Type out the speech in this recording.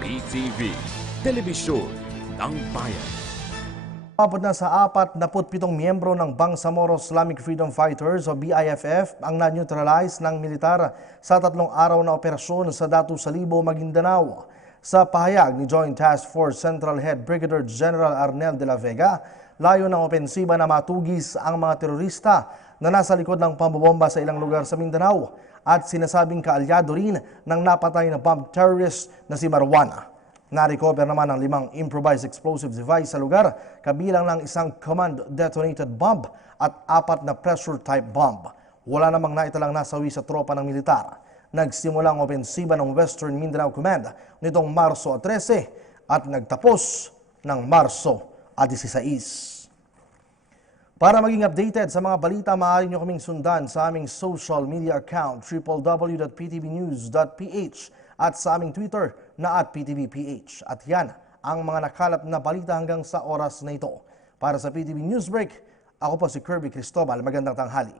PTV, Telebisyon ng Bayan. Abot na sa 47 miyembro ng Bangsamoro Islamic Freedom Fighters o BIFF ang na-neutralize ng militar sa tatlong araw na operasyon sa Datu Salibo, Maguindanao. Sa pahayag ni Joint Task Force Central Head Brigadier General Arnel de la Vega, layo ng opensiba na matugis ang mga terorista na nasa likod ng pambobomba sa ilang lugar sa Mindanao at sinasabing kaalyado rin ng napatay na bomb terrorist na si Marwana. Na-recover naman ang limang improvised explosive device sa lugar, kabilang ng isang command-detonated bomb at apat na pressure-type bomb. Wala namang naitalang nasawi sa tropa ng militar. Nagsimula ang opensiba ng Western Mindanao Command nitong Marso 13 at nagtapos ng Marso 16. Para maging updated sa mga balita, maaari nyo kaming sundan sa aming social media account www.ptvnews.ph at sa aming Twitter na at PTVPH. At yan ang mga nakalap na balita hanggang sa oras na ito. Para sa PTV Newsbreak, ako po si Kirby Cristobal. Magandang tanghali.